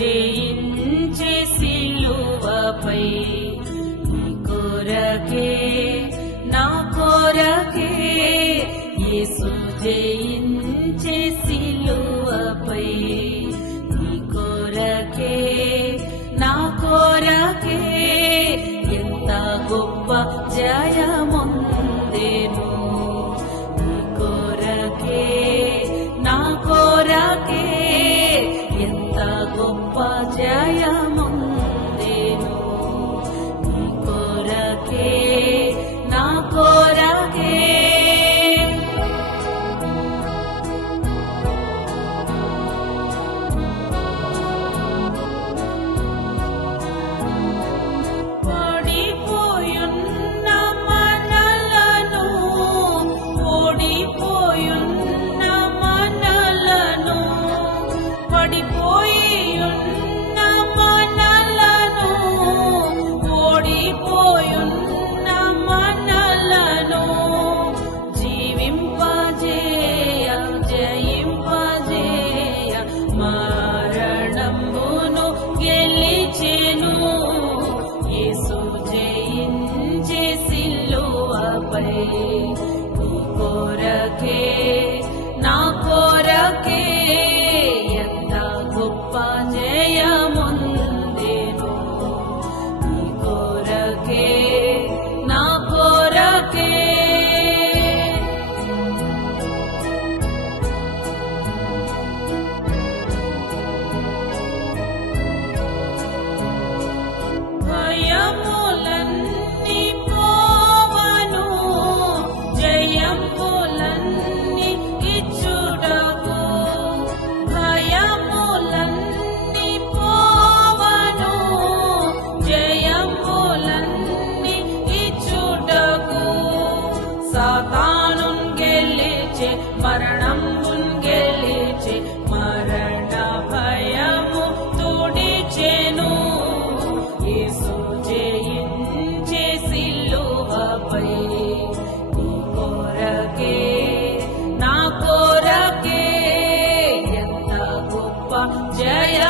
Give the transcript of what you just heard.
జయించే సిలువపై నీ కొరకే నా కొరకే యేసు జయించే సిలువపై నీ కొరకే నా కొరకే ఎంత గొప్ప జయముందెను నీ కొరకే నా కొరకే ఎంత గొప్ప జయముందెను నీ కొరకే నా కొరకే నీ కొరకే నా కొరకే ఎంత గొప్ప జయముందెను నీ కొరకే నా కొరకే సాతానున్ గెలిచే మరణంబున్ గెలిచే మరణ భయము తుడిచెను యేసు జయించే సిలువపై నీ కొరకే నా కొరకే ఎంత గొప్ప జయ